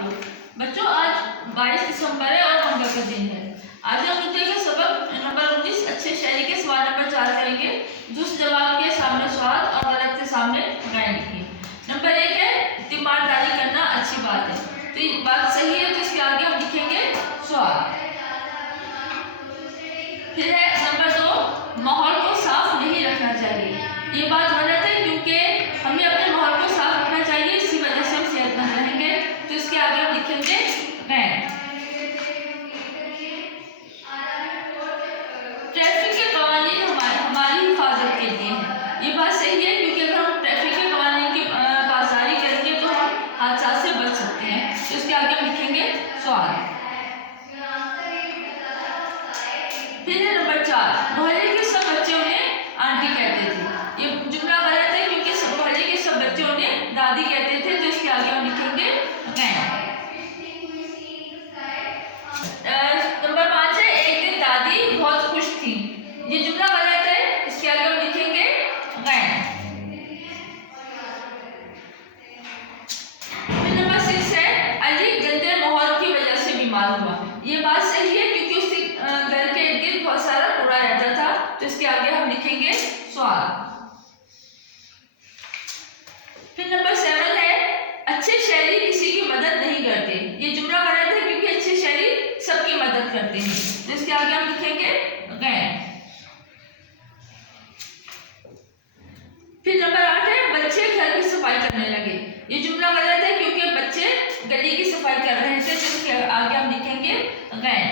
आप लोग। बच्चों आज 22 दिसंबर है और मंगल का दिन है। आज हम हिंदी के सबक नंबर 19 अच्छे शायरी के सवाल नंबर 4 करेंगे। दुष्ट जवाब के सामने स्वाद और गलत के सामने गाय लिखिए। नंबर 1 है तीमारदारी करना अच्छी बात है, तो ये बात सही है, तो इसके आगे हम लिखेंगे स्वाद। फिर है नंबर 2 माहौल को साफ नहीं रखना चाहिए, ये बात गलत है क्योंकि हमें अपने माहौल को साफ रखना चाहिए, इसी वजह से हम सेहतमंद रहेंगे, तो इसके आगे हम लिखेंगे मैं। ट्रैफिक के कवानीन हमारी हिफाजत के लिए है, ये बात सही है क्योंकि अगर हम ट्रैफिक के कवानीन की पासदारी करेंगे तो हम हादसा से बच सकते हैं, तो इसके आगे हम लिखेंगे स्वाद। फिर है नंबर 4 मोहल्ले के सब बच्चे उन्हें आंटी कहते थे, ये जुमला गलत है क्योंकि मोहल्ले के सब बच्चे उन्हें दादी कहते थे, तो इसके आगे हम लिखेंगे मैं। नंबर 5 है एक दिन दादी बहुत खुश थी, ये जुमला गलत है, इसके आगे हम लिखेंगे मैं। फिर नंबर 6 है अली गंदे माहौल की वजह से बीमार हुआ, ये बात सही है क्योंकि उसके घर के इर्द गिर्द बहुत सारा कूड़ा रहता था, तो इसके आगे हम लिखेंगे स्वाद। फिर नंबर 7 है अच्छे शायरी किसी की मदद नहीं करते, ये जुमला गलत है क्योंकि अच्छे शायरी सबकी मदद करते हैं, तो इसके आगे हम लिखेंगे गैर। फिर नंबर 8 है बच्चे घर की सफाई करने लगे, ये जुमला गलत है क्योंकि बच्चे गली की सफाई कर रहे थे, तो इसके आगे हम लिखेंगे गैर।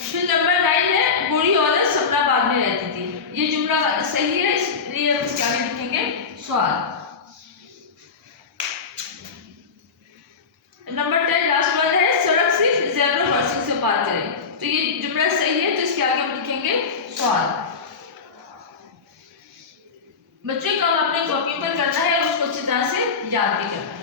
फिर नंबर 9 है बूढ़ी औरत सपना बाग में रहती थी, ये जुमला सही है, इसलिए हम इसके आगे लिखेंगे स्वाद। नंबर 10 लास्ट वाला है सड़क सिर्फ ज़ेब्रा क्रॉसिंग से पार करें, तो ये जुमला सही है, तो इसके आगे हम लिखेंगे स्वाद। बच्चों काम अपने कॉपी पर करना है और उसको अच्छी तरह से याद भी करना है।